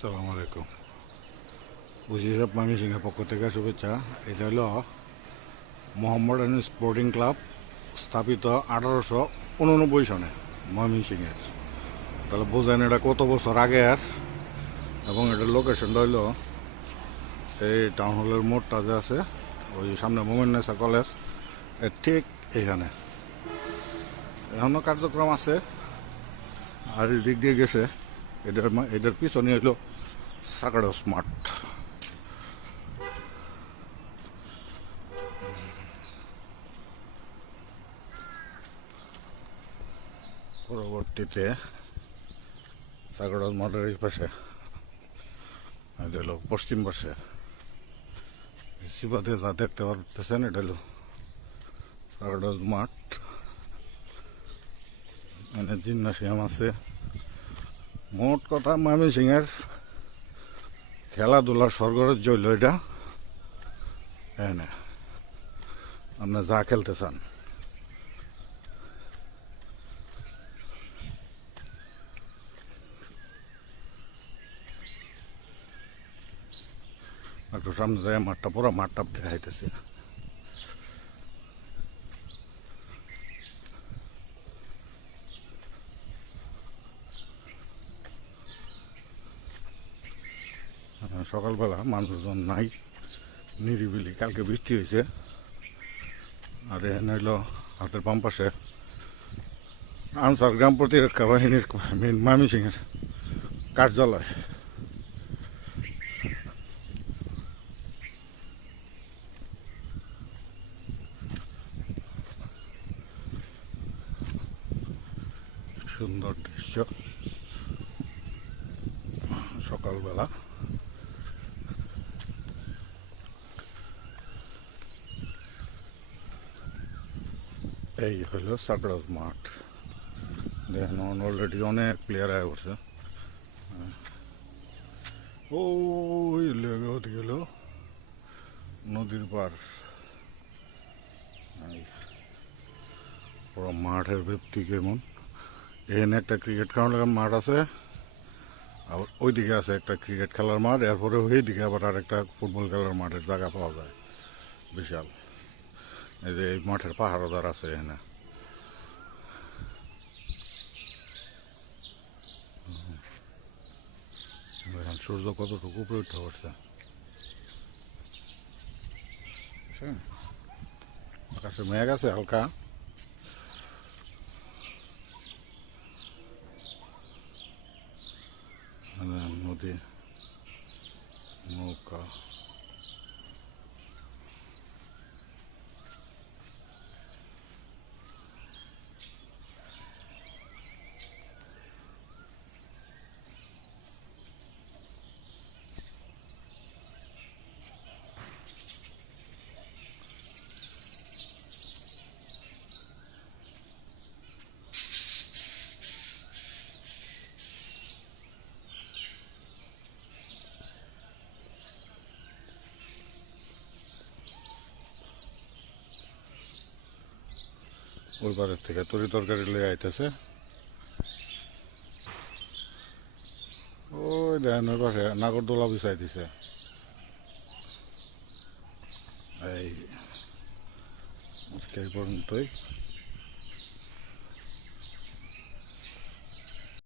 আসসালামু আলাইকুম। বুঝিসাব ময়মনসিংহের পক্ষ থেকে শুভেচ্ছা। এটা হলো মোহাম্মডান স্পোর্টিং ক্লাব, স্থাপিত 1889 সনে ময়মনসিংহের। তাহলে বোঝেন এটা কত বছর আগের। এবং এটার লোকেশনটা হলো এই টাউন হলের মোড়টা যে আছে ওই সামনে মোমেন্নেসা কলেজ এর ঠিক এইখানে। এখনও কার্যক্রম আছে আর দিক দিয়ে গেছে। এটার পিছনে হইলো সাকাডোস মাঠ। পরবর্তীতে সাকাডোস মাঠের এই পাশে এটা হলো পশ্চিম পাশে সিবাতে যা দেখতে পারতেছেন এটা হলো সাকাডোস মাঠ। এখানে জিমনাসিয়াম আছে। মোট কথা ময়মনসিংহের খেলাধুলার স্বর্গরাজ্য হইল এটা। এখানে আপনার যা খেলতে চান একটু সামনে যায় মাঠটা, পুরো মাঠটা দেখাইতেছে। সকালবেলা মানুষজন নাই, নিরিবিলি। কালকে বৃষ্টি হয়েছে। আর এখানে হইল হাতের বাম পাশে আনসার গ্রাম প্রতিরক্ষা বাহিনীর ময়মনসিংহের কার্যালয়। সুন্দর দৃশ্য সকালবেলা। এই হলো সাকড়াস মাঠ। দেখেন অলরেডি অনেক প্লেয়ার আয় পড়ছে। ওই লেগে গেল নদীর পার। পুরো মাঠের ভিত্তি কেমন। এখানে একটা ক্রিকেট খেলার মাঠ আছে, আবার ওইদিকে আছে একটা ক্রিকেট খেলার মাঠ। এরপরে ওইদিকে আবার আর একটা ফুটবল খেলার মাঠের জায়গা পাওয়া যায় বিশাল। এই যে এই মাঠের পাহারাদার আছে এখানে। দেখেন সূর্য কতটুকু উপরে উঠতে পারছে। আকাশে মেঘ আছে হালকা। নদী, নৌকা। ওই পারের থেকে তরি তরকারি লয়ে আইতেছে। ওই দেখেন ওই পাশে নাগরদোলা বিছাই দিছে। এই আজকে এই পর্যন্তই।